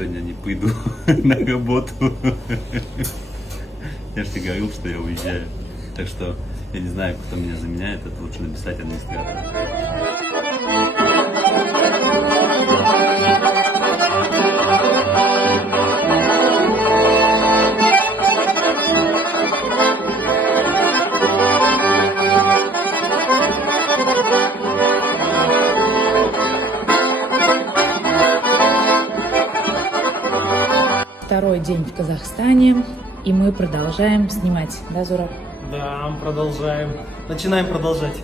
сегодня не пойду на работу. Я же тебе говорил, что я уезжаю. Так что я не знаю, кто меня заменяет, это лучше написать администратору. Второй день в Казахстане, и мы продолжаем снимать, да, Зура? Да, продолжаем. Начинаем продолжать.